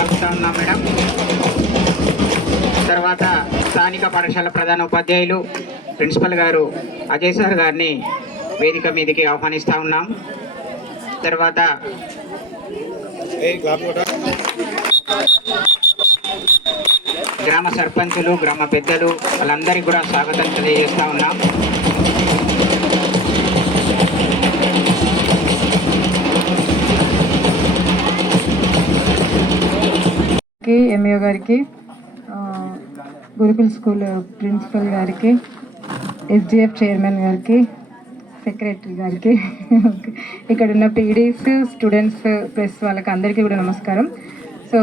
పలుకుతా ఉన్నాం మేడం. తర్వాత స్థానిక పాఠశాల ప్రధాన ఉపాధ్యాయులు ప్రిన్సిపల్ గారు అజయ్ సార్ గారిని వేదిక మీదకి ఆహ్వానిస్తూ ఉన్నాం. తర్వాత గ్రామ సర్పంచులు గ్రామ పెద్దలు వాళ్ళందరికీ కూడా స్వాగతం తెలియజేస్తూ ఉన్నాం. కి ఎంఏ గారికి గురుకుల్ స్కూల్ ప్రిన్సిపల్ గారికి ఎస్డిఎఫ్ చైర్మన్ గారికి సెక్రటరీ గారికి ఇక్కడ ఉన్న పీడీస్ స్టూడెంట్స్ ప్లస్ వాళ్ళకి అందరికీ కూడా నమస్కారం. సో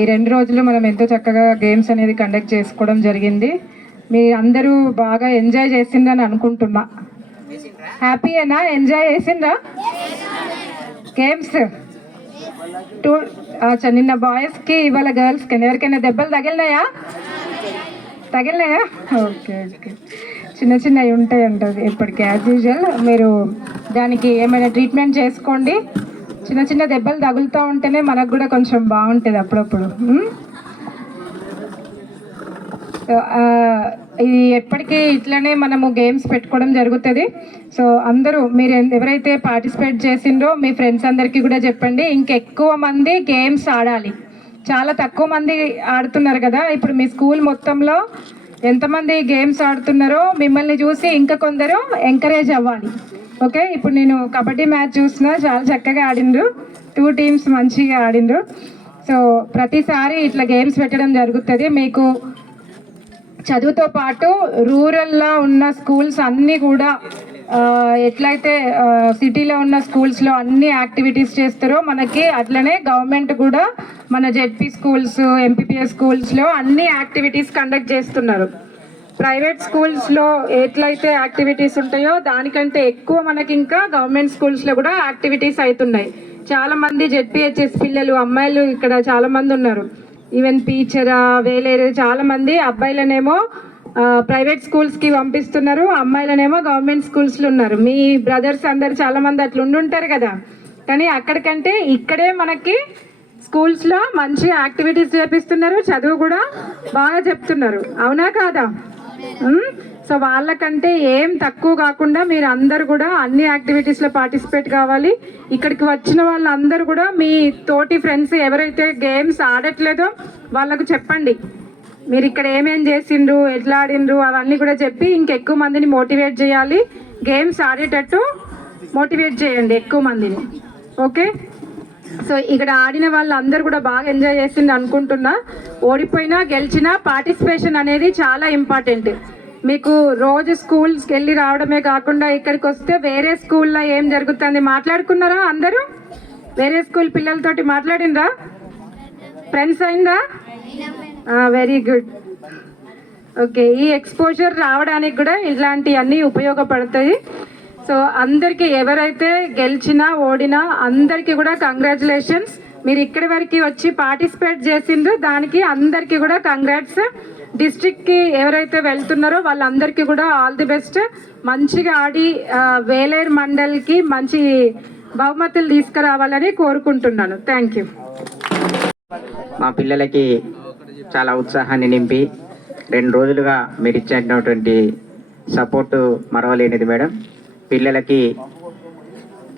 ఈ రెండు రోజులు మనం ఎంతో చక్కగా గేమ్స్ అనేది కండక్ట్ చేసుకోవడం జరిగింది. మీ అందరూ బాగా ఎంజాయ్ చేసిందని అనుకుంటున్నా. హ్యాపీయేనా ఎంజాయ్ చేసిందా గేమ్స్ టూ అచ్చా నిన్న బాయ్స్కి ఇవాళ గర్ల్స్కి ఎవరికైనా దెబ్బలు తగిలినాయా? తగిలినాయా? Okay okay. చిన్న చిన్నవి ఉంటాయి ఉంటుంది ఇప్పటికి యాజ్ యూజువల్ మీరు దానికి ఏమైనా ట్రీట్మెంట్ చేసుకోండి. చిన్న చిన్న దెబ్బలు తగులుతూ ఉంటేనే మనకు కూడా కొంచెం బాగుంటుంది అప్పుడప్పుడు ఇది ఎప్పటికీ ఇట్లనే మనము గేమ్స్ పెట్టుకోవడం జరుగుతుంది. సో అందరూ మీరు ఎవరైతే పార్టిసిపేట్ చేసిండ్రో మీ ఫ్రెండ్స్ అందరికీ కూడా చెప్పండి. ఇంకెక్కువ మంది గేమ్స్ ఆడాలి. చాలా తక్కువ మంది ఆడుతున్నారు కదా. ఇప్పుడు మీ స్కూల్ మొత్తంలో ఎంతమంది గేమ్స్ ఆడుతున్నారో మిమ్మల్ని చూసి ఇంకా కొందరు ఎంకరేజ్ అవ్వాలి. ఓకే? ఇప్పుడు నేను కబడ్డీ మ్యాచ్ చూసిన చాలా చక్కగా ఆడిండ్రు. టూ టీమ్స్ మంచిగా ఆడిండ్రు. సో ప్రతిసారి ఇట్లా గేమ్స్ పెట్టడం జరుగుతుంది. మీకు చదువుతో పాటు రూరల్లో ఉన్న స్కూల్స్ అన్నీ కూడా ఎట్లయితే సిటీలో ఉన్న స్కూల్స్లో అన్ని యాక్టివిటీస్ చేస్తారో మనకి అట్లనే గవర్నమెంట్ కూడా మన జెడ్పీ స్కూల్స్ ఎంపీపీఎస్ స్కూల్స్లో అన్ని యాక్టివిటీస్ కండక్ట్ చేస్తున్నారు. ప్రైవేట్ స్కూల్స్లో ఎట్లయితే యాక్టివిటీస్ ఉంటాయో దానికంటే ఎక్కువ మనకి ఇంకా గవర్నమెంట్ స్కూల్స్లో కూడా యాక్టివిటీస్ అవుతున్నాయి. చాలామంది జెడ్పీహెచ్ఎస్ పిల్లలు అమ్మాయిలు ఇక్కడ చాలామంది ఉన్నారు. ఈవెన్ టీచరా వేలేరు చాలా మంది అబ్బాయిలనేమో ప్రైవేట్ స్కూల్స్కి పంపిస్తున్నారు. అమ్మాయిలనేమో గవర్నమెంట్ స్కూల్స్లో ఉన్నారు. మీ బ్రదర్స్ అందరు చాలా మంది అట్లా ఉండుంటారు కదా. కానీ అక్కడికంటే ఇక్కడే మనకి స్కూల్స్లో మంచి యాక్టివిటీస్ చేపిస్తున్నారు. చదువు కూడా బాగా చెప్తున్నారు. అవునా కాదా? సో వాళ్ళకంటే ఏం తక్కువ కాకుండా మీరు అందరు కూడా అన్ని యాక్టివిటీస్లో పార్టిసిపేట్ కావాలి. ఇక్కడికి వచ్చిన వాళ్ళందరూ కూడా మీ తోటి ఫ్రెండ్స్ ఎవరైతే గేమ్స్ ఆడట్లేదో వాళ్ళకు చెప్పండి. మీరు ఇక్కడ ఏమేం చేసిండ్రు ఎట్లా ఆడిండ్రు అవన్నీ కూడా చెప్పి ఇంకెక్కువ మందిని మోటివేట్ చేయాలి. గేమ్స్ ఆడేటట్టు మోటివేట్ చేయండి ఎక్కువ మందిని. ఓకే? సో ఇక్కడ ఆడిన వాళ్ళందరూ కూడా బాగా ఎంజాయ్ చేసింది అనుకుంటున్నా. ఓడిపోయినా గెలిచినా పార్టిసిపేషన్ అనేది చాలా ఇంపార్టెంట్. మీకు రోజు స్కూల్స్కి వెళ్ళి రావడమే కాకుండా ఇక్కడికి వస్తే వేరే స్కూల్లో ఏం జరుగుతుంది మాట్లాడుకున్నారా అందరూ? వేరే స్కూల్ పిల్లలతోటి మాట్లాడిందా ఫ్రెండ్స్ అయిందా? వెరీ గుడ్ ఓకే ఈ ఎక్స్పోజర్ రావడానికి కూడా ఇలాంటివన్నీ ఉపయోగపడతాయి. సో అందరికీ ఎవరైతే గెలిచినా ఓడినా అందరికీ కూడా కంగ్రాచులేషన్స్ మీరు ఇక్కడి వరకు వచ్చి పార్టిసిపేట్ చేసిండ్రు. దానికి అందరికీ కూడా కంగ్రాట్స్ డిస్ట్రిక్ట్కి ఎవరైతే వెళ్తున్నారో వాళ్ళందరికీ కూడా ఆల్ ది బెస్ట్ మంచిగా ఆడి వేలేరు మండల్కి మంచి బహుమతులు తీసుకురావాలని కోరుకుంటున్నాను. థ్యాంక్ యూ మా పిల్లలకి చాలా ఉత్సాహాన్ని నింపి రెండు రోజులుగా మీరు ఇచ్చినటువంటి సపోర్టు మరవలేనిది మేడం. పిల్లలకి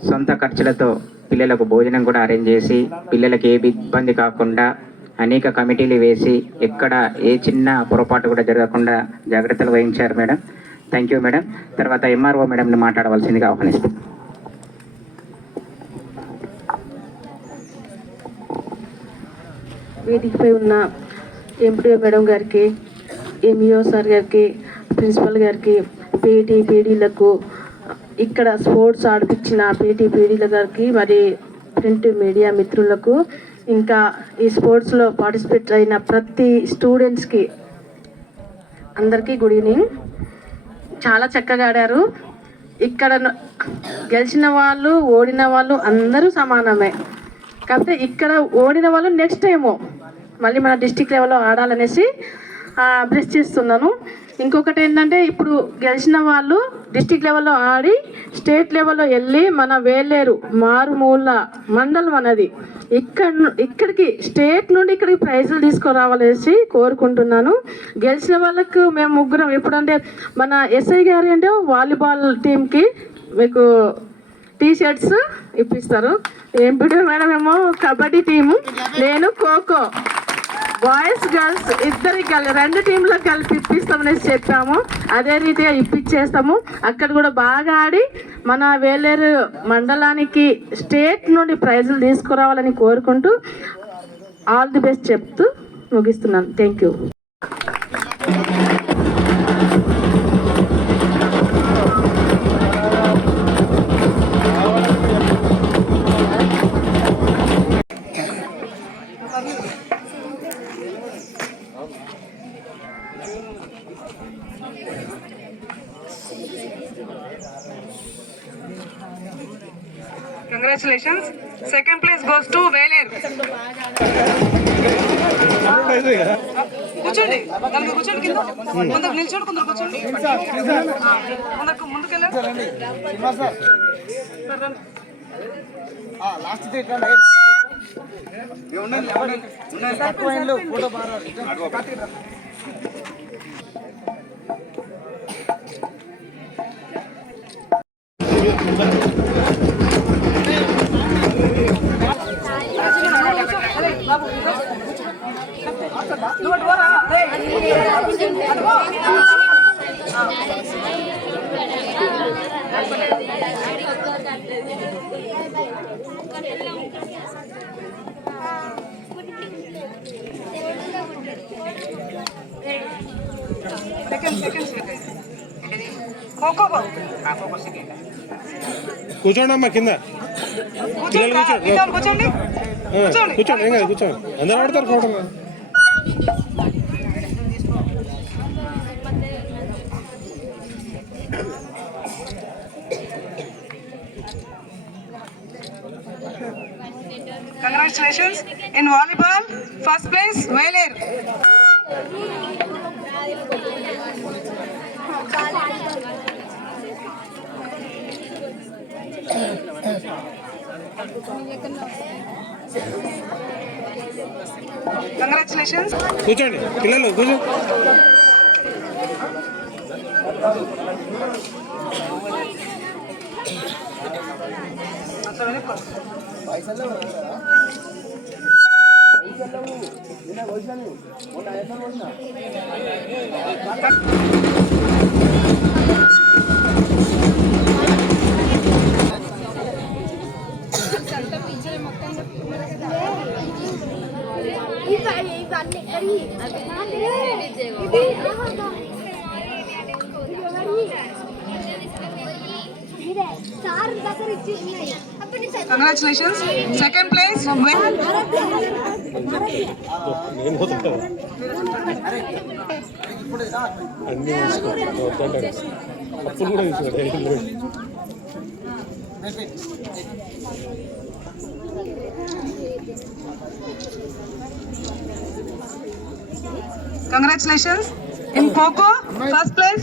సొంత ఖర్చులతో పిల్లలకు భోజనం కూడా అరేంజ్ చేసి పిల్లలకి ఏ ఇబ్బంది కాకుండా అనేక కమిటీలు వేసి ఎక్కడ ఏ చిన్న పొరపాటు కూడా జరగకుండా జాగ్రత్తలు వహించారు మేడం. Thank you madam. తర్వాత ఎంఆర్ఓ మేడంని మాట్లాడవలసిందిగా ఆహ్వానిస్తాం వేదికపై ఉన్న ఎంపీడీఓ మేడం గారికి ఎంఈఓ సార్ గారికి ప్రిన్సిపల్ గారికి పీటీ పీడీలకు ఇక్కడ స్పోర్ట్స్ ఆడిపించిన పీటీ పీడీల గారికి మరి ప్రింట్ మీడియా మిత్రులకు ఇంకా ఈ స్పోర్ట్స్లో పార్టిసిపేట్ అయిన ప్రతి స్టూడెంట్స్కి అందరికీ గుడ్ ఈవినింగ్. చాలా చక్కగా ఆడారు. ఇక్కడ గెలిచిన వాళ్ళు ఓడిన వాళ్ళు అందరూ సమానమే. కాకపోతే ఇక్కడ ఓడిన వాళ్ళు నెక్స్ట్ టైము. మళ్ళీ మన డిస్టిక్ లెవెల్లో ఆడాలనేసి బ్లెస్ చేస్తున్నాను. ఇంకొకటి ఏంటంటే ఇప్పుడు గెలిచిన వాళ్ళు డిస్టిక్ లెవెల్లో ఆడి స్టేట్ లెవెల్లో వెళ్ళి మన వేలేరు మారుమూల మండలం అనేది ఇక్కడ ఇక్కడికి స్టేట్ నుండి ఇక్కడికి ప్రైజులు తీసుకురావాలేసి కోరుకుంటున్నాను. గెలిచిన వాళ్ళకు మేము ముగ్గురం ఎప్పుడంటే మన ఎస్ఐ గారు అంటే వాలీబాల్ టీంకి మీకు టీ షర్ట్స్ ఇప్పిస్తారు ఎంపీడీ మేడం ఏమో కబడ్డీ టీము. నేను ఖోఖో. బాయ్స్ గర్ల్స్ ఇద్దరికి కలిపి రెండు టీంలకు కలిపి ఇప్పిస్తామనేసి చెప్పాము. అదే రీతిగా ఇప్పించేస్తాము అక్కడ కూడా బాగా ఆడి మన వేలేరు మండలానికి స్టేట్ నుండి ప్రైజులు తీసుకురావాలని కోరుకుంటూ ఆల్ ది బెస్ట్ చెప్తూ ముగిస్తున్నాను. Thank you. Congratulations second place goes to Veleru కూర్చోండి. నలుగురు కూర్చోండి కింద. కొందరు నిల్చోండి కొందరు కూర్చోండి. కొందరు ముందుకెళ్ళండి. నువ్వు కూర్చోండి అమ్మా కింద. కూర్చోండి వాళ్ళు కూర్చోండి. ఆ, కూర్చోండి ఏం కాదు కూర్చోండి. అందరూ ఆడతారు photo Congratulations. In volleyball, first place, Vailer. Congratulations. కూర్చోండి పిల్లలు కూర్చో ఇవన్నీ దగ్గర ఇచ్చి ఉన్నాయి అప్పుడు Congratulations. Second place, Vai- నేను పోతా అన్నీ తీసుకో వద్దంటే అప్పుడు కూడా తీసుకో Congratulations. In Coco, first place,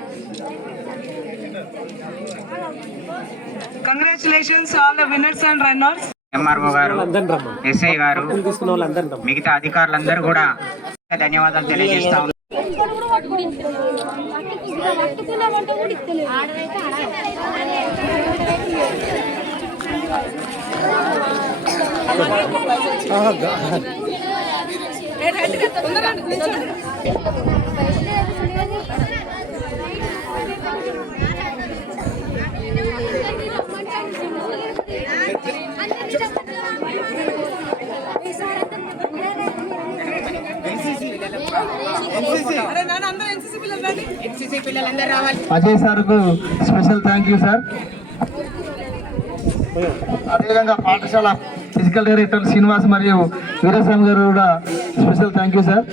congratulations all winners and runners MRO గారు ఎస్ఐ గారు మిగతా అధికారులందరూ కూడా ధన్యవాదాలు తెలియజేస్తా ఉన్నాం. అజయ్ సార్కు స్పెషల్ థ్యాంక్ యూ సార్. అదేవిధంగా పాఠశాల ఫిజికల్ డైరెక్టర్ శ్రీనివాస్ మరియు వీరస్వామి గారు కూడా స్పెషల్ థ్యాంక్ యూ సార్.